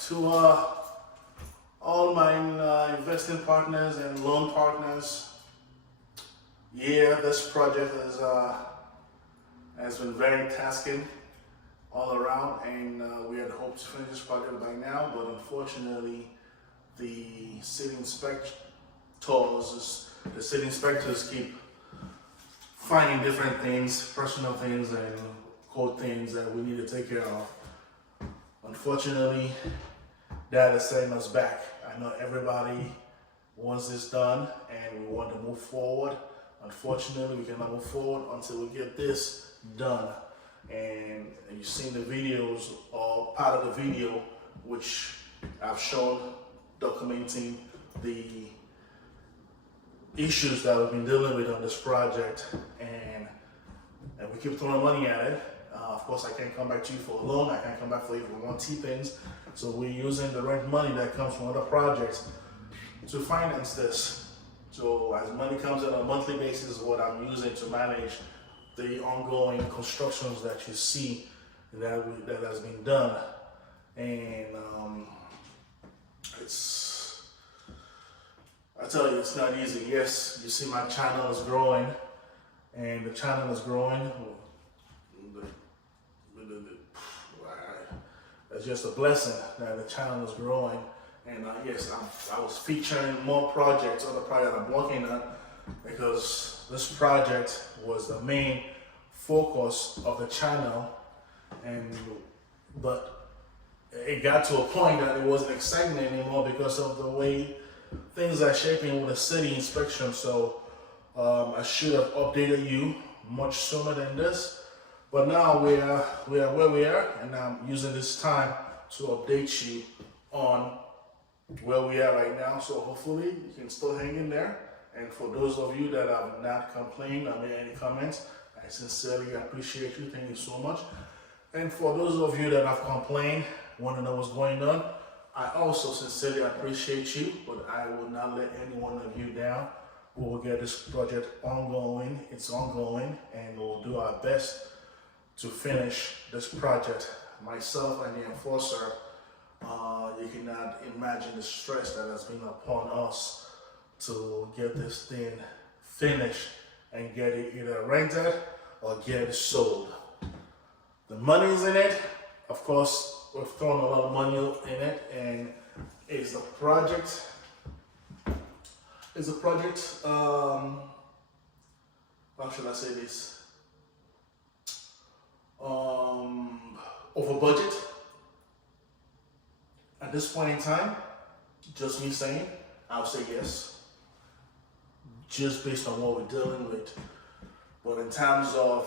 to all my investing partners and loan partners. Yeah, this project has been very tasking all around, and we had hoped to finish this project by now, but unfortunately, the city inspectors keep finding different things, personal things, and code things that we need to take care of. Unfortunately, that is setting us back. I know everybody wants this done and we want to move forward. Unfortunately, we cannot move forward until we get this done. And you've seen the videos, or part of the video, which I've shown documenting the issues that we've been dealing with on this project, and we keep throwing money at it. Of course, I can't come back to you for a loan. I can't come back for you for one T things. So we're using the rent money that comes from other projects to finance this. So as money comes in on a monthly basis, what I'm using to manage the ongoing constructions that you see that has been done. And I tell you, it's not easy. Yes, you see my channel is growing, and the channel is growing. It's just a blessing that the channel is growing. And yes, I was featuring more projects, other projects I'm working on, because this project was the main focus of the channel. But it got to a point that it wasn't exciting anymore because of the way things are shaping with the city inspection. So I should have updated you much sooner than this. But now we are where we are, and I'm using this time to update you on where we are right now. So hopefully you can still hang in there. And for those of you that have not complained or made any comments, I sincerely appreciate you. Thank you so much. And for those of you that have complained, want to know what's going on, I also sincerely appreciate you, but I will not let any one of you down. We will get this project ongoing. It's ongoing, and we'll do our best to finish this project. Myself and the enforcer, you cannot imagine the stress that has been upon us to get this thing finished and get it either rented or get it sold. The money is in it. Of course, we've thrown a lot of money in it, and it's a project. How should I say this? Over budget. At this point in time, just me saying, I'll say yes. Just based on what we're dealing with. But in terms of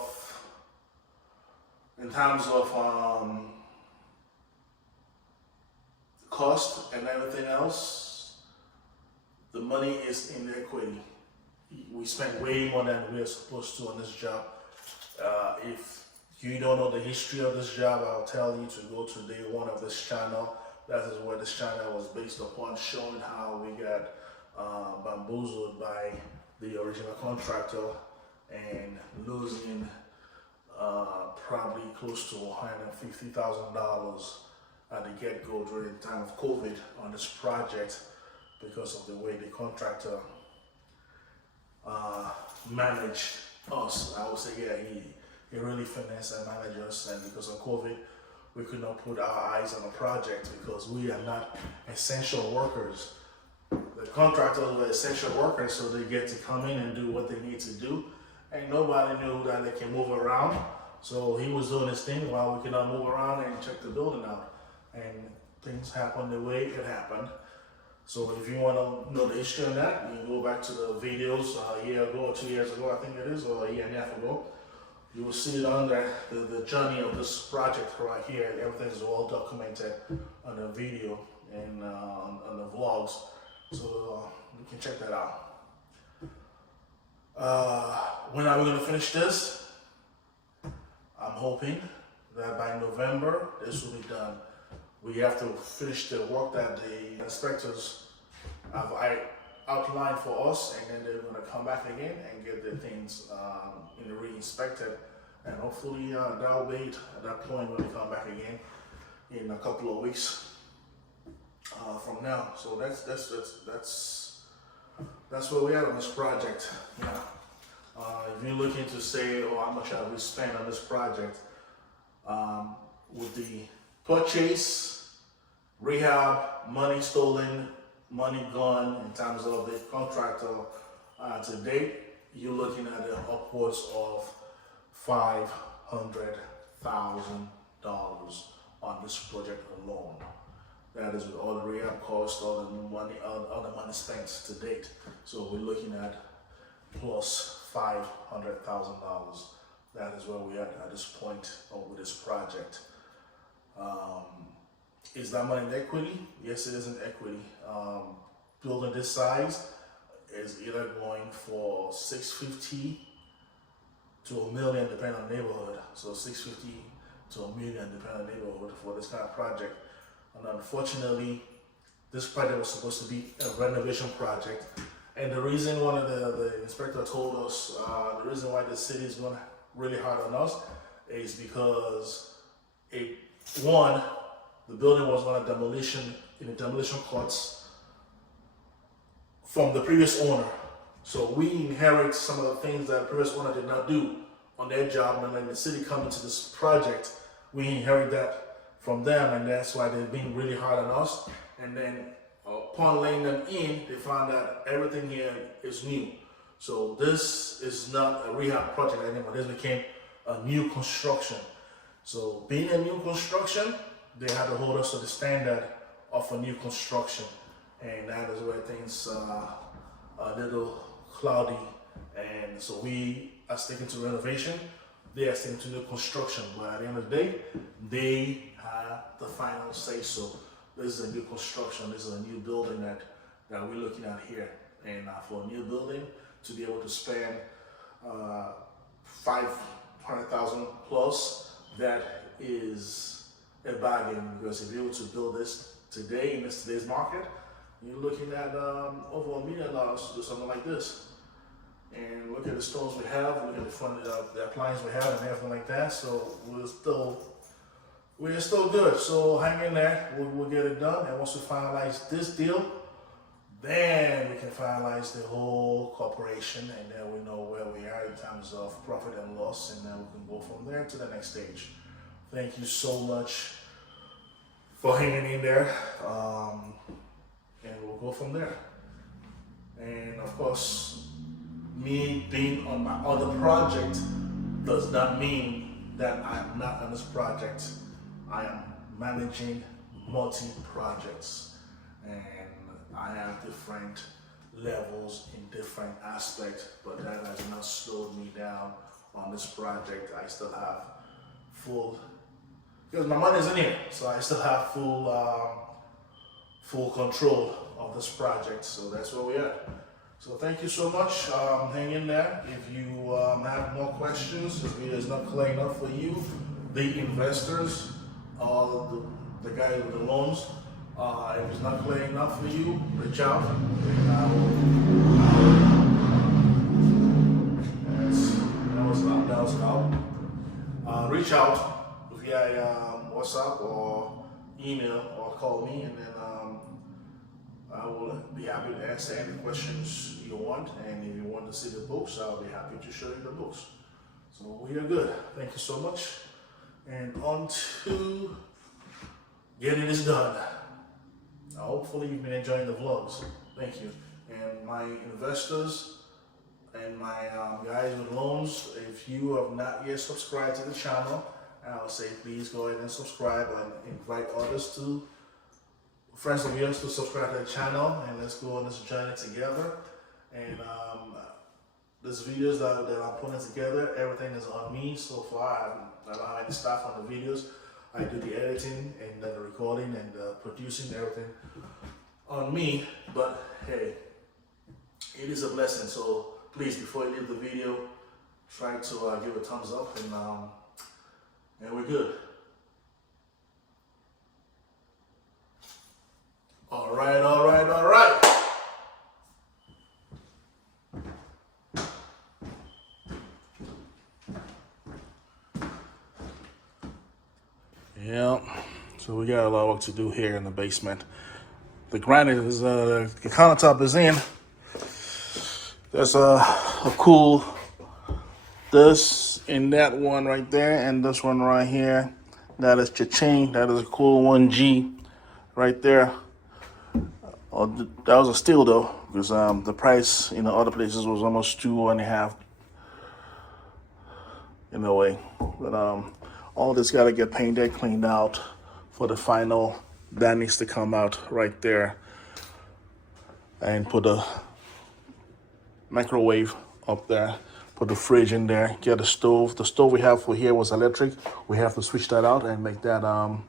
cost and everything else, the money is in equity. We spent way more than we're supposed to on this job. If you don't know the history of this job, I'll tell you to go to day one of this channel. That is what this channel was based upon, showing how we got bamboozled by the original contractor and losing probably close to $150,000 at the get-go during the time of COVID on this project because of the way the contractor managed us. I would say, yeah, he really finessed and managed us, and because of COVID, we could not put our eyes on the project because we are not essential workers. The contractors were essential workers, so they get to come in and do what they need to do, and nobody knew that they can move around. So he was doing his thing while we could not move around and check the building out, and things happened the way it happened. So if you want to know the history on that, you can go back to the videos a year ago or 2 years ago, I think it is, or a year and a half ago. You will see it on there, the journey of this project right here. Everything is all documented on the video and on the vlogs. So you can check that out. When are we going to finish this? I'm hoping that by November, this will be done. We have to finish the work that the inspectors have outlined for us, and then they're going to come back again and get the things re-inspected, and hopefully that will be it at that point when we come back again in a couple of weeks. from now. So that's where we are on this project. Yeah. If you're looking to say, oh, how much have we spent on this project, with the purchase, rehab, money stolen, money gone in terms of the contractor to date, you're looking at upwards of $500,000 on this project alone. That is with all the rehab costs, all the money spent to date. So we're looking at plus $500,000. That is where we are at this point with this project. Is that money in equity? Yes, it is in equity. Building this size is either going for 650 to $1 million depending on neighborhood. So 650 to $1 million depending on neighborhood for this kind of project. And unfortunately, this project was supposed to be a renovation project. And the reason one of the inspector told us, the reason why the city is going really hard on us is because the building was on a demolition cuts from the previous owner. So we inherit some of the things that the previous owner did not do on their job, and then the city coming to this project, we inherit that from them, and that's why they're being really hard on us. And then upon laying them in, they found that everything here is new. So this is not a rehab project anymore. This became a new construction. So being a new construction, they had to hold us to the standard of a new construction. And that is where things are a little cloudy. And so we are sticking to renovation. They are sticking to new construction. But at the end of the day, they have the final say so. This is a new construction. This is a new building that we're looking at here. And for a new building to be able to spend $500,000 plus, that is a bargain, because if you're able to build this today in today's market, you're looking at over $1 million to do something like this. And look at the stones we have, look at the appliance we have, and everything like that. So we're still good. So hang in there. We'll get it done. And once we finalize this deal, then we can finalize the whole corporation, and then we know where we are in terms of profit and loss, and then we can go from there to the next stage. Thank you so much for hanging in there, and we'll go from there. And of course, me being on my other project does not mean that I'm not on this project. I am managing multi-projects, and I have different levels in different aspects, but that has not slowed me down on this project. I still have because my money is in here, so I still have full control of this project. So that's where we are. So thank you so much. Hang in there. If you have more questions, if it is not clear enough for you, the investors, the guy with the loans, if it's not clear enough for you, reach out. And that was loud. Reach out via WhatsApp or email or call me, and then I will be happy to answer any questions you want. And if you want to see the books, I'll be happy to show you the books. So we are good. Thank you so much. And on to getting this done. Hopefully you've been enjoying the vlogs. Thank you. And my investors and my guys with loans, if you have not yet subscribed to the channel, I would say please go ahead and subscribe, and invite others to, friends of yours, to subscribe to the channel, and let's go on this journey together. And these videos that I'm putting together, everything is on me so far. I don't have any staff on the videos. I do the editing and the recording and the producing, everything on me. But hey, it is a blessing. So please, before you leave the video, try to give a thumbs up, and we're good. All right. Yeah, so we got a lot of work to do here in the basement. The granite is the countertop is in. There's a cool this and that one right there, and this one right here. That is cha-ching. That is a cool 1G right there. Oh, that was a steal though, because the price in the other places was almost 2.5 in a way. But all this got to get painted, cleaned out for the final. That needs to come out right there, and put a microwave up there. Put the fridge in there. Get a stove. The stove we have for here was electric. We have to switch that out and make that on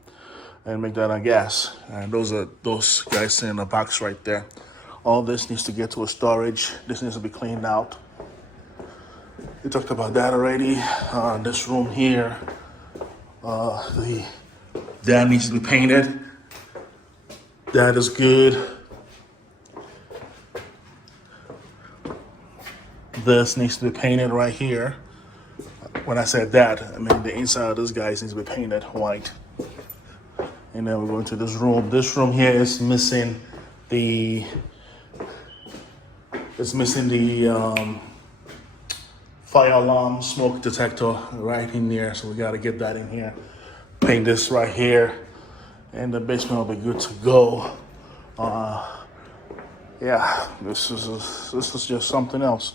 gas. And those guys in the box right there. All this needs to get to a storage. This needs to be cleaned out. We talked about that already. This room here, that needs to be painted. That is good. This needs to be painted right here. When I said that, I mean the inside of this guy needs to be painted white. And then we're going to this room. This room here is missing the. It's missing the fire alarm smoke detector right in there. So we got to get that in here. Paint this right here, and the basement will be good to go. Yeah, this is just something else.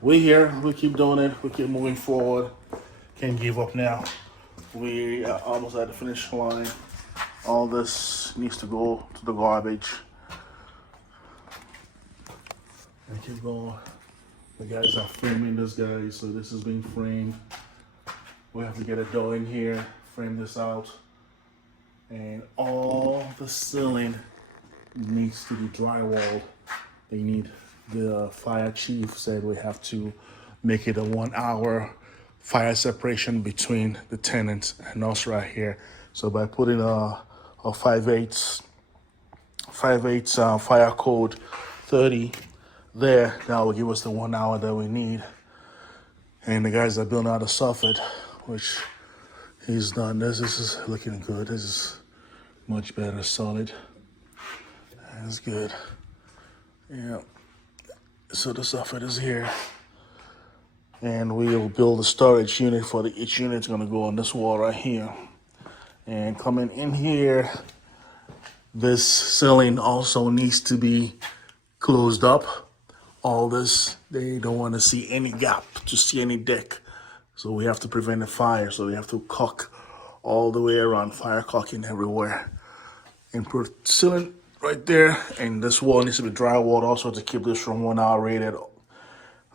We're here. We keep doing it. We keep moving forward. Can't give up now. We are almost at the finish line. All this needs to go to the garbage. And keep going. The guys are framing this guy, so this is being framed. We have to get a door in here, frame this out. And all the ceiling needs to be drywalled. The fire chief said we have to make it a 1 hour fire separation between the tenants and us right here. So by putting a 5/8 fire code 30 there, that will give us the 1 hour that we need. And the guys are building out a soffit, which he's done. This is looking good. This is much better, solid. That's good. Yeah. So the soffit is here. And we'll build a storage unit for each unit's gonna go on this wall right here. And coming in here, this ceiling also needs to be closed up. All this, they don't want to see any gap, to see any deck. So we have to prevent a fire. So we have to caulk all the way around, fire caulking everywhere. And put ceiling right there. And this wall needs to be drywalled also to keep this room 1 hour rated.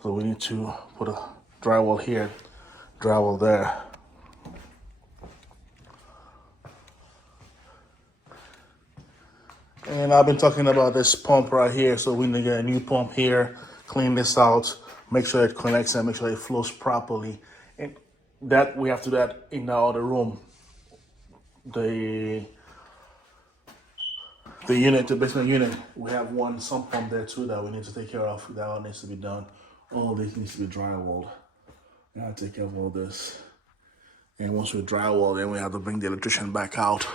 So we need to put a drywall here, drywall there. And I've been talking about this pump right here, so we need to get a new pump here, clean this out, make sure it connects and make sure it flows properly. And that we have to do that in the other room. The unit, the basement unit, we have one sump pump there too that we need to take care of. That all needs to be done. All this needs to be drywalled. Gotta take care of all this. And once we drywall, then we have to bring the electrician back out.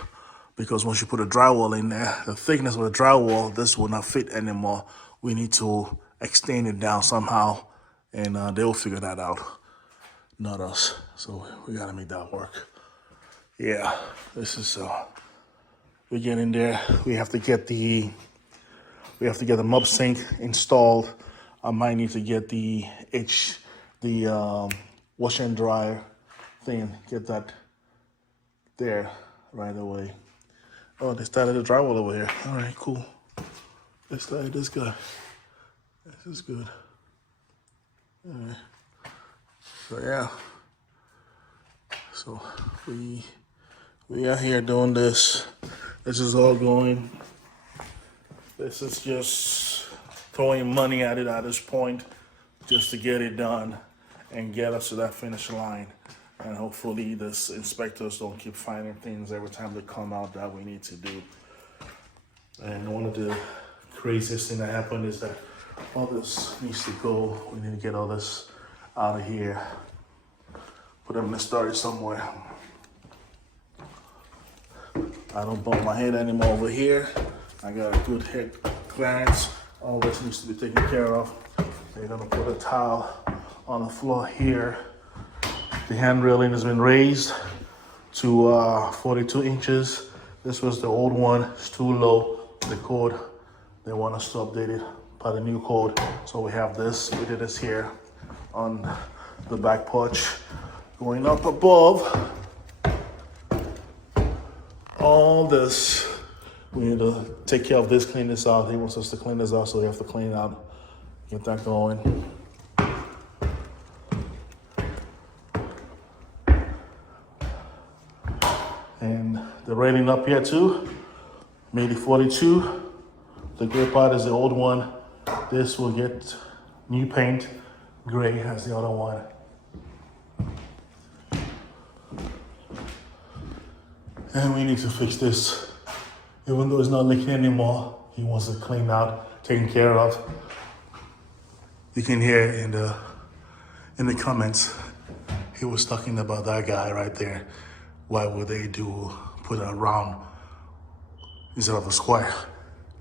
Because once you put a drywall in there, the thickness of the drywall, this will not fit anymore. We need to extend it down somehow, and they'll figure that out, not us. So we gotta make that work. Yeah, this is we get in there. We have to get the mop sink installed. I might need to get the wash and dryer thing. Get that there right away. Oh, they started the drywall over here. All right, cool. They started this guy. This is good. All right. So yeah. So we are here doing this. This is all going. This is just throwing money at it at this point, just to get it done and get us to that finish line. And hopefully this inspectors don't keep finding things every time they come out that we need to do. And one of the craziest thing that happened is that all this needs to go. We need to get all this out of here. Put them in the storage somewhere. I don't bump my head anymore over here. I got a good head clearance. All this needs to be taken care of. They're gonna put a tile on the floor here. The hand railing has been raised to 42 inches. This was the old one, it's too low. The code, they want us to update it by the new code. So we have this, we did this here on the back porch. Going up above, all this, we need to take care of this, clean this out. He wants us to clean this out, so we have to clean it out, get that going. And the railing up here too, made it 42. The gray part is the old one. This will get new paint, gray as the other one. And we need to fix this. Even though it's not leaking anymore, he wants it cleaned out, taken care of. You can hear in the comments, he was talking about that guy right there. Why would they put it around instead of a square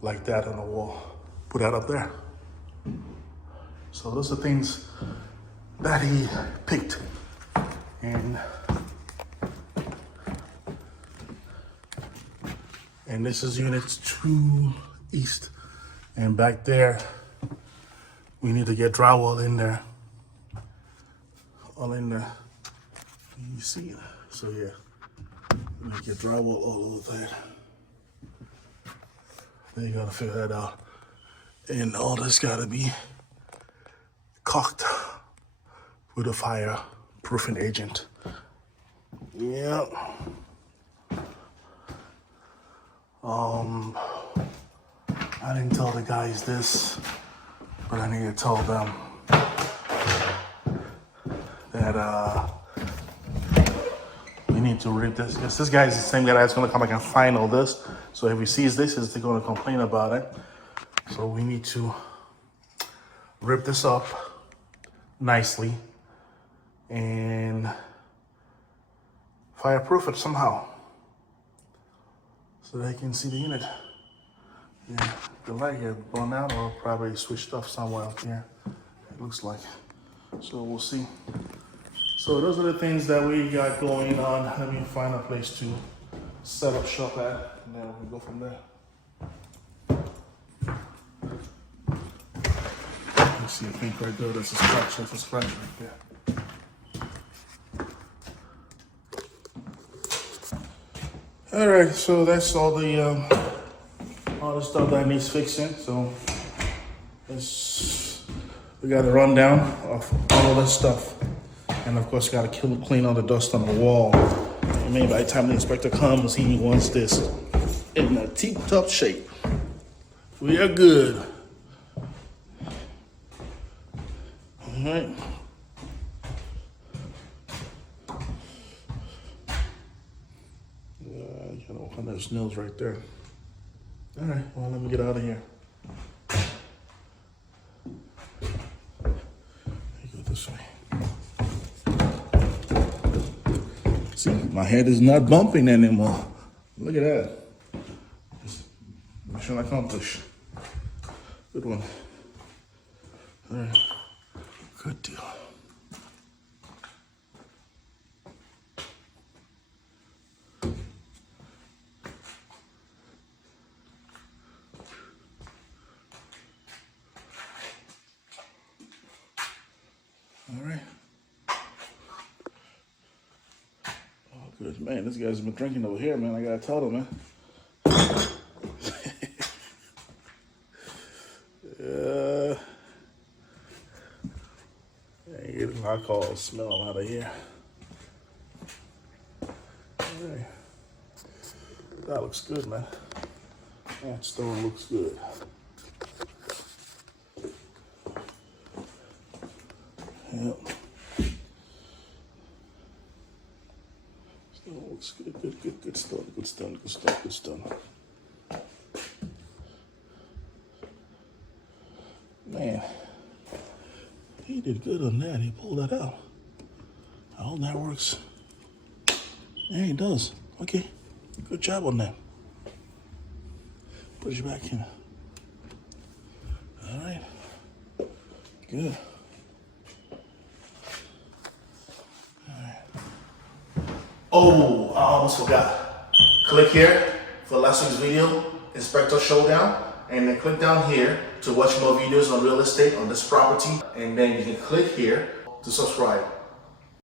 like that on the wall? Put that up there. So those are things that he picked. And this is unit 2 east. And back there, we need to get drywall in there. All in there. You see it? So yeah, we need to get drywall all over that. Then you gotta figure that out. And all this gotta be caulked with a fire-proofing agent. Yeah. I didn't tell the guys this, but I need to tell them that we need to rip this, because this guy is the same guy that's gonna come back and find all this. So if he sees this, he's gonna complain about it. So we need to rip this up nicely and fireproof it somehow so they can see the unit. Yeah, the light here blown out or probably switched off somewhere out here, it looks like. So we'll see. So those are the things that we got going on. Let me find a place to set up shop at, and then we'll go from there. Let's see, I think right there, that's a scratch, right there. All right, so that's all the stuff that needs fixing. So we got a rundown of all of this stuff, and of course, got to clean all the dust on the wall. And maybe by the time the inspector comes, he wants this in a tip-top shape. We are good. All right. You know, kind of snails right there. All right, well, let me get out of here. Go this way. See, my head is not bumping anymore. Look at that. Mission accomplished. Good one. All right, good deal. All right. Oh, good. Man, this guy's been drinking over here, man. I gotta tell him, man. Getting alcohol smell out of here. All right. That looks good, man. That stone looks good. Yep. Stone looks good, good stone, good stone, good stone, good stone. Man, he did good on that. He pulled that out. I hope that works. Yeah, he does. Okay, good job on that. Push it back in. All right. Good. All right. Oh, I almost forgot. Click here for last week's video, Inspector Showdown, and then click down here to watch more videos on real estate on this property, and then you can click here to subscribe.